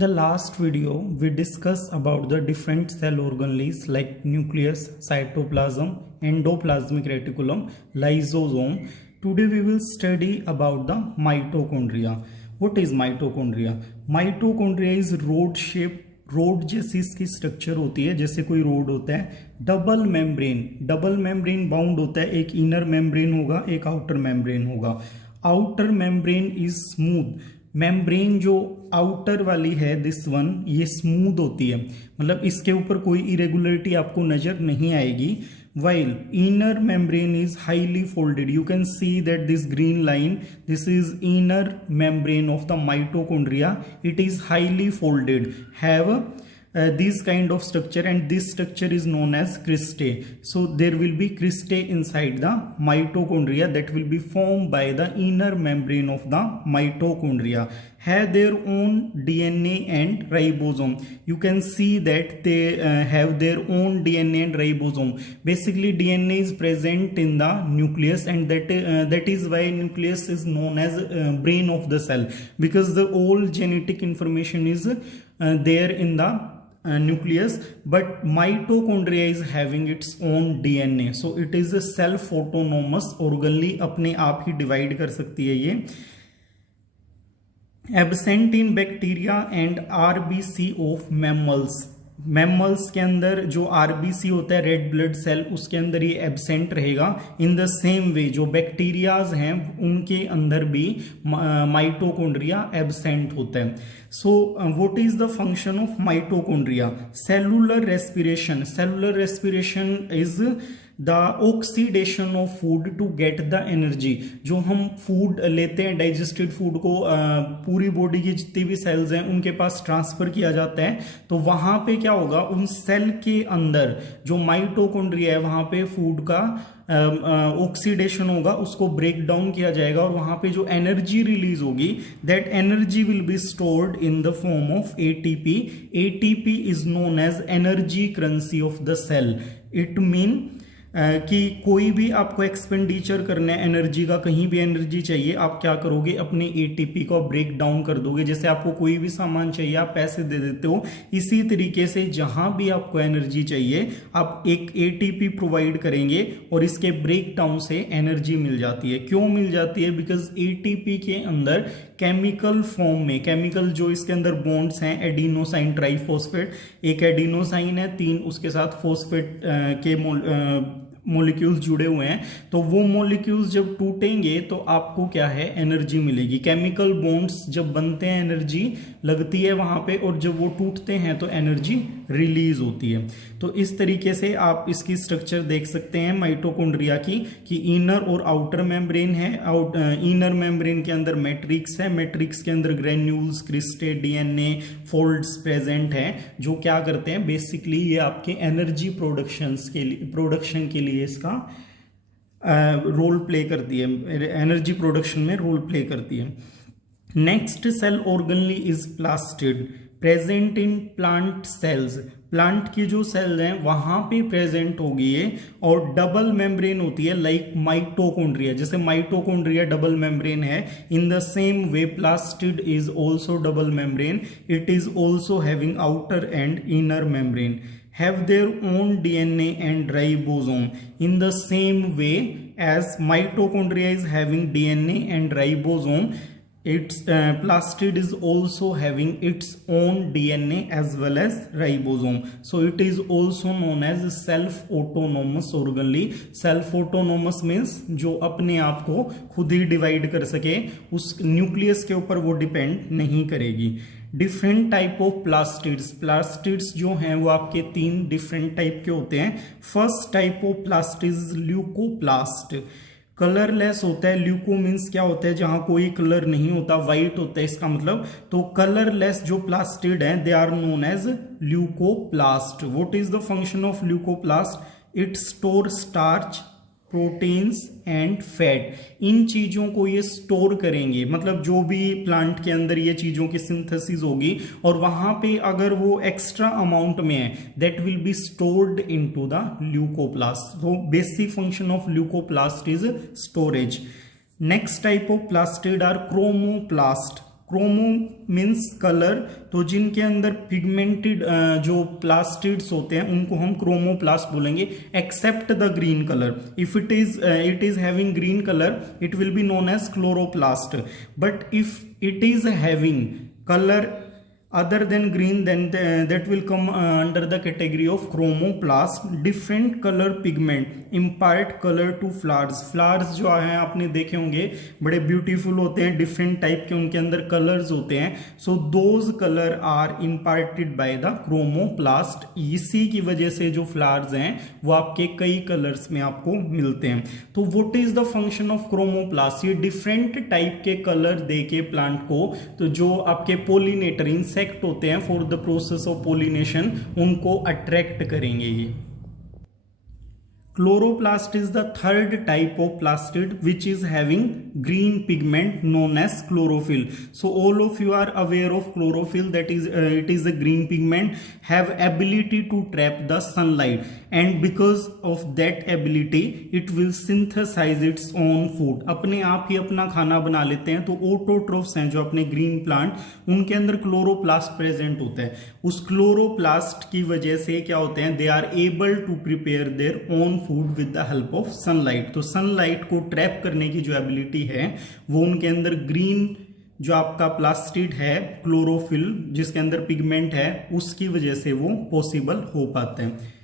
In the last video, we discussed about the different cell organelles like nucleus, cytoplasm, endoplasmic reticulum, lysosome. Today we will study about the mitochondria. What is mitochondria? Mitochondria is rod shape, road जैसी इसकी structure होती है, जैसे कोई road होता है. Double membrane bound होता है. एक इनर मेम्ब्रेन होगा, एक आउटर मेम्ब्रेन होगा. Outer membrane is smooth. Membrane जो आउटर वाली है दिस वन, ये स्मूथ होती है, मतलब इसके ऊपर कोई इरेगुलरिटी आपको नजर नहीं आएगी. While inner membrane is highly folded, you can see that this green line, this is inner membrane of the mitochondria. It is highly folded, have this kind of structure, and this structure is known as cristae. So there will be cristae inside the mitochondria that will be formed by the inner membrane of the mitochondria. Have their own DNA and ribosome. You can see that they have their own DNA and ribosome. Basically DNA is present in the nucleus, and that is why nucleus is known as brain of the cell, because the all genetic information is there in the nucleus. But mitochondria is having its own DNA, so it is a self autonomous organelle, अपने आप ही divide कर सकती है ये. Absent in bacteria and RBC of mammals के अंदर जो RBC होता है, रेड ब्लड सेल, उसके अंदर ये एब्सेंट रहेगा. इन द सेम वे जो बैक्टीरियाज हैं उनके अंदर भी माइटोकॉन्ड्रिया एब्सेंट होता है. So what is the function of mitochondria? Cellular respiration is the oxidation of food to get the energy. जो हम फूड लेते हैं, डाइजेस्टेड फूड को पूरी बॉडी की जितनी भी सेल्स हैं उनके पास ट्रांसफर किया जाता है. तो वहां पे क्या होगा, उन सेल के अंदर जो माइटोकॉन्ड्रिया है वहां पे फूड का ऑक्सीडेशन होगा, उसको ब्रेक डाउन किया जाएगा, और वहां पे जो एनर्जी रिलीज होगी, that energy will be stored in the form of ATP. ATP is known as energy currency of the cell. It mean कि कोई भी आपको एक्सपेंडिचर करना है एनर्जी का, कहीं भी एनर्जी चाहिए, आप क्या करोगे, अपने एटीपी को ब्रेक डाउन कर दोगे. जैसे आपको कोई भी सामान चाहिए आप पैसे दे देते हो, इसी तरीके से जहां भी आपको एनर्जी चाहिए आप एक एटीपी प्रोवाइड करेंगे और इसके ब्रेक डाउन से एनर्जी मिल जाती है. क्यों मिल जाती है? बिकॉज एटीपी के अंदर केमिकल फॉर्म में, केमिकल जो इसके अंदर बॉन्ड्स हैं, एडिनोसाइन ट्राइफॉस्फेट, एक एडिनोसाइन है, 3 उसके साथ फॉस्फेट के मॉलिक्यूल्स जुड़े हुए हैं. तो वो मॉलिक्यूल्स जब टूटेंगे तो आपको क्या है, एनर्जी मिलेगी. केमिकल बॉन्ड्स जब बनते हैं एनर्जी लगती है वहां पे, और जब वो टूटते हैं तो एनर्जी रिलीज होती है. तो इस तरीके से आप इसकी स्ट्रक्चर देख सकते हैं माइटोकॉन्ड्रिया की, कि इनर और आउटर मेम्ब्रेन है. इनर मेम्ब्रेन के अंदर मैट्रिक्स है, मैट्रिक्स के अंदर granules, cristae, DNA, folds present हैं, जो क्या करते हैं, बेसिकली ये आपके एनर्जी प्रोडक्शन के लिए इसका रोल प्ले करती है, एनर्जी प्रोडक्शन में रोल प्ले करती है. Next cell organelle is plastid, present in plant cells. Plant की जो सेल हैं वहां पे प्रेजेंट होगी ये, और डबल मेम्ब्रेन होती है लाइक माइटोकॉन्ड्रिया. जैसे माइटोकॉन्ड्रिया डबल मेम्ब्रेन है, in the same way plastid is also double membrane. It is also having outer and inner membrane. Have their own DNA and ribosome. In the same way as mitochondria is having DNA and ribosome, its plastid is also having its own DNA as well as ribosome. So it is also known as self-autonomous organelle. Self-autonomous means जो अपने आप को खुद ही divide कर सके, उस nucleus के ऊपर वो डिपेंड नहीं करेगी. डिफरेंट टाइप ऑफ प्लास्टिड्स जो हैं वो आपके 3 डिफरेंट टाइप के होते हैं. First type of plastids leucoplast, colourless होता है. ल्यूको मीन्स क्या होता है, जहां कोई कलर नहीं होता, व्हाइट होता है इसका मतलब. तो कलरलेस जो प्लास्टिड हैं they are known as leucoplast. What is the function of leucoplast? It store starch, proteins and fat. इन चीजों को ये स्टोर करेंगे, मतलब जो भी प्लांट के अंदर ये चीजों की सिंथेसिस होगी और वहां पे अगर वो एक्स्ट्रा अमाउंट में है, that will be stored into the leucoplast. तो basic function of leucoplast is storage. Next type of plastid are chromoplast. Chromo means colour, तो जिनके अंदर पिगमेंटेड जो प्लास्टिड्स होते हैं उनको हम क्रोमोप्लास्ट बोलेंगे, except the green colour. If it is having green colour it will be known as chloroplast, but if it is having colour other than green then that will come under the category of chromoplast। different color pigment impart color to flowers। flowers जो है आपने देखे होंगे बड़े beautiful होते हैं, different type के उनके अंदर कलर्स होते हैं, so those colour are imparted by the chromoplast। इसी की वजह से जो फ्लावर्स हैं वो आपके कई कलर्स में आपको मिलते हैं। तो what is the function of chromoplast? ये डिफरेंट टाइप के कलर दे के प्लांट को, तो जो आपके पोलिनेटर इंसेक्ट होते हैं for the process of pollination, उनको अट्रैक्ट करेंगे ये। Chloroplast is the third type of plastid which is having green pigment known as chlorophyll। So all of you are aware of chlorophyll, that is it is a green pigment, have ability to trap the sunlight, and because of that ability it will synthesize its own food। अपने आप ही अपना खाना बना लेते हैं। तो autotrophs हैं जो अपने ग्रीन प्लांट, उनके अंदर क्लोरोप्लास्ट प्रेजेंट होता है। उस क्लोरोप्लास्ट की वजह से क्या होते हैं, they are able to prepare their own food with the help of sunlight. तो सनलाइट को ट्रैप करने की जो एबिलिटी है वो उनके अंदर ग्रीन जो आपका प्लास्टिड है, क्लोरोफिल जिसके अंदर पिगमेंट है, उसकी वजह से वो पॉसिबल हो पाते हैं।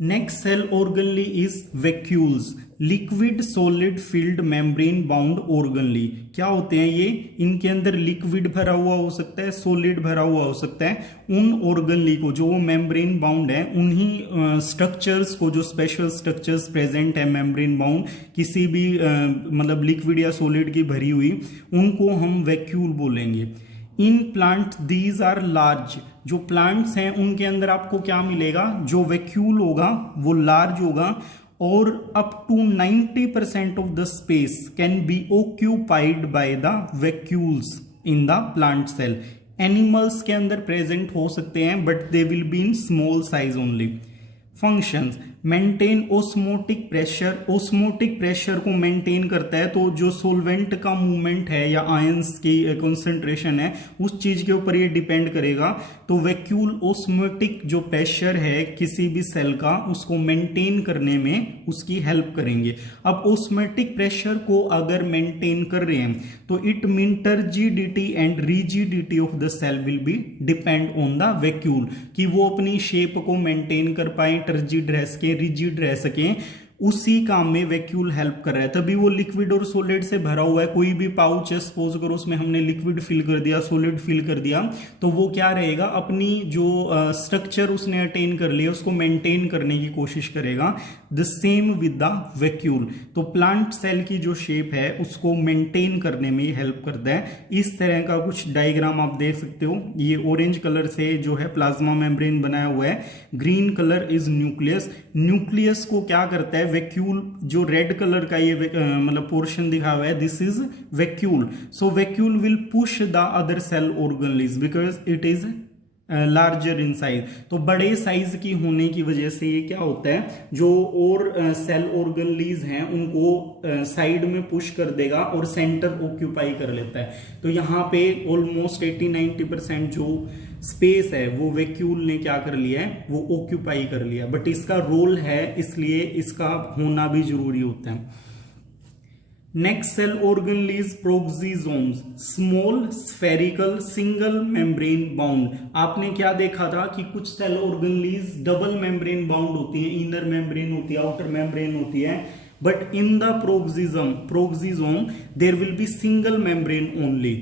Next cell organelle is vacuoles, liquid solid filled membrane bound organelle. क्या होते हैं ये? इनके अंदर लिक्विड भरा हुआ हो सकता है, सॉलिड भरा हुआ हो सकता है। उन ऑर्गनली को जो मेम्ब्रेन बाउंड है, उन्हीं स्ट्रक्चर्स को, जो स्पेशल स्ट्रक्चर्स प्रेजेंट है मेम्ब्रेन बाउंड किसी भी मतलब लिक्विड या सॉलिड की भरी हुई, उनको हम वैक्यूल बोलेंगे। In plant these are large, जो प्लांट्स हैं उनके अंदर आपको क्या मिलेगा, जो वैक्यूल होगा वो लार्ज होगा, और up to 90% of the space can be occupied by the vacuoles in the plant cell. Animals के अंदर प्रेजेंट हो सकते हैं but they will be in small size only. Functions, maintain osmotic pressure, osmotic pressure को maintain करता है, तो जो सोलवेंट का मूवमेंट है या आयंस की कंसंट्रेशन है उस चीज के ऊपर ये डिपेंड करेगा। तो वैक्यूल ओस्मोटिक जो प्रेशर है किसी भी सेल का, उसको मेंटेन करने में उसकी हेल्प करेंगे। अब ओस्मोटिक प्रेशर को अगर मेंटेन कर रहे हैं तो it mean turgidity and rigidity of the cell will be depend on the vacuole, कि वो अपनी शेप को मेंटेन कर पाए, टर्जिड रह सके, रिजिड रह सके, उसी काम में वैक्यूल हेल्प कर रहा है। तभी वो लिक्विड और सॉलिड से भरा हुआ है। कोई भी पाउच है, सपोज करो उसमें हमने लिक्विड फिल कर दिया, सॉलिड फिल कर दिया, तो वो क्या रहेगा, अपनी जो स्ट्रक्चर उसने अटेन कर लिया उसको मेंटेन करने की कोशिश करेगा। The same with the vacuole. तो प्लांट सेल की जो शेप है उसको मेंटेन करने में हेल्प करता है। इस तरह का कुछ डायग्राम आप देख सकते हो। ये ऑरेंज कलर से जो है प्लाज्मा मेम्ब्रेन बनाया हुआ है, green colour is nucleus. Nucleus को क्या करता है, वैक्यूल, जो रेड कलर का ये मतलब पोर्शन दिखा हुआ है, this is vacuole. So vacuole will push the other cell organelles because it is larger in size. तो बड़े साइज की होने की वजह से ये क्या होता है, जो और सेल ऑर्गनलीज हैं उनको साइड में पुश कर देगा और सेंटर ऑक्यूपाई कर लेता है। तो यहाँ पे ऑलमोस्ट 80-90% जो स्पेस है वो वैक्यूल ने क्या कर लिया है, वो ऑक्यूपाई कर लिया। बट इसका रोल है इसलिए इसका होना भी जरूरी होता है। Next cell organelles peroxisomes, small spherical single membrane bound. आपने क्या देखा था कि कुछ cell organelles double membrane bound होती है, इनर मेम्ब्रेन होती है, आउटर मेम्ब्रेन होती है, but in the peroxisome there will be single membrane only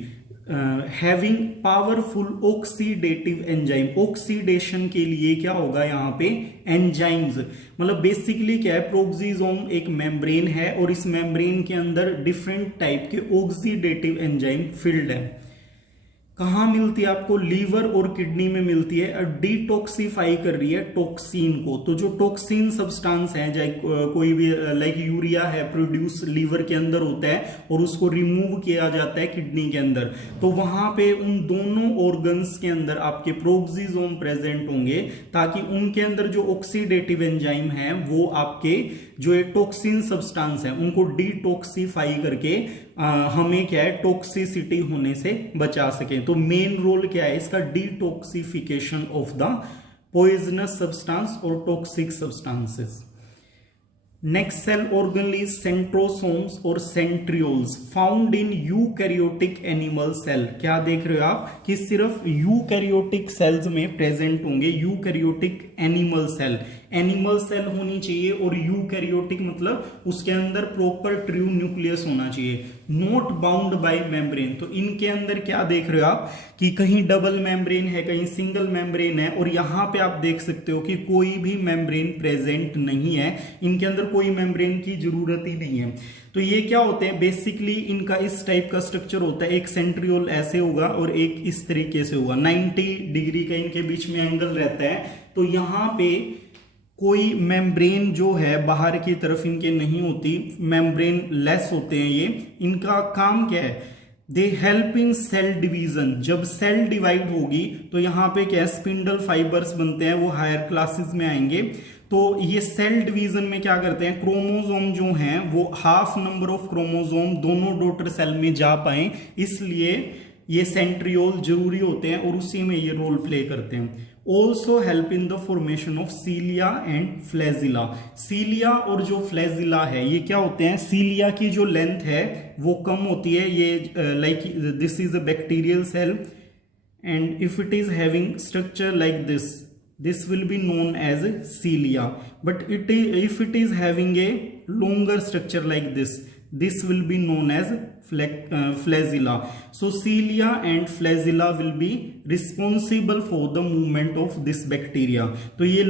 having powerful oxidative enzyme. Oxidation के लिए क्या होगा यहाँ पे, एंजाइम्स। मतलब बेसिकली क्या है, प्रोक्सिसोम एक मेम्ब्रेन है और इस मेम्ब्रेन के अंदर डिफरेंट टाइप के ऑक्सीडेटिव एंजाइम फिल्ड है। कहाँ मिलती है आपको, लीवर और किडनी में मिलती है। डिटॉक्सिफाई कर रही है टॉक्सिन को। तो जो टॉक्सिन सब्सटेंस है, चाहे कोई भी लाइक यूरिया है, प्रोड्यूस लीवर के अंदर होता है और उसको रिमूव किया जाता है किडनी के अंदर। तो वहां पे उन दोनों ऑर्गन्स के अंदर आपके प्रोक्सिसोम प्रेजेंट होंगे ताकि उनके अंदर जो ऑक्सीडेटिव एंजाइम है वो आपके जो ये टॉक्सिन सब्सटेंस है उनको डिटॉक्सिफाई करके हमें क्या है टॉक्सिसिटी होने से बचा सके। तो मेन रोल क्या है इसका, detoxification of the poisonous substance और toxic substances. Next cell organ is centrosomes और centrioles found in eukaryotic animal cell. क्या देख रहे हो आप कि सिर्फ यूकैरियोटिक सेल्स में प्रेजेंट होंगे, eukaryotic animal cell, animal cell होनी चाहिए और यूकैरियोटिक मतलब उसके अंदर प्रॉपर ट्रू न्यूक्लियस होना चाहिए, नॉट बाउंड बाय मेम्ब्रेन। तो इनके अंदर क्या देख रहे हो आप कि कहीं डबल मेम्ब्रेन है, कहीं सिंगल मेम्ब्रेन है, और यहां पे आप देख सकते हो कि कोई भी मेम्ब्रेन प्रेजेंट नहीं है, इनके अंदर कोई मेम्ब्रेन की जरूरत ही नहीं है। तो ये क्या होते हैं बेसिकली, इनका इस टाइप का स्ट्रक्चर होता है, एक सेंट्रियोल ऐसे होगा और एक इस तरीके से होगा, 90 डिग्री का इनके बीच में एंगल रहता है। तो यहां पे कोई मेम्ब्रेन जो है बाहर की तरफ इनके नहीं होती, मेम्ब्रेन लेस होते हैं ये। इनका काम क्या है, they help in cell division. जब सेल डिवाइड होगी तो यहाँ पे क्या स्पिंडल फाइबर्स बनते हैं, वो हायर क्लासेस में आएंगे। तो ये सेल डिवीजन में क्या करते हैं, क्रोमोसोम जो हैं वो हाफ नंबर ऑफ क्रोमोसोम दोनों डॉटर सेल में जा पाए, इसलिए ये सेंट्रियोल जरूरी होते हैं और उसी में ये रोल प्ले करते हैं। Also help in the formation of cilia and flagella. Cilia और जो फ्लैजिला है ये क्या होते हैं, सीलिया की जो लेंथ है वो कम होती है, ये like this is a bacterial cell and if it is having structure like this will be known as cilia, but if it is having a longer structure like this will be known as flagella. So cilia and flagella will be responsible for the movement of this bacteria. तो ये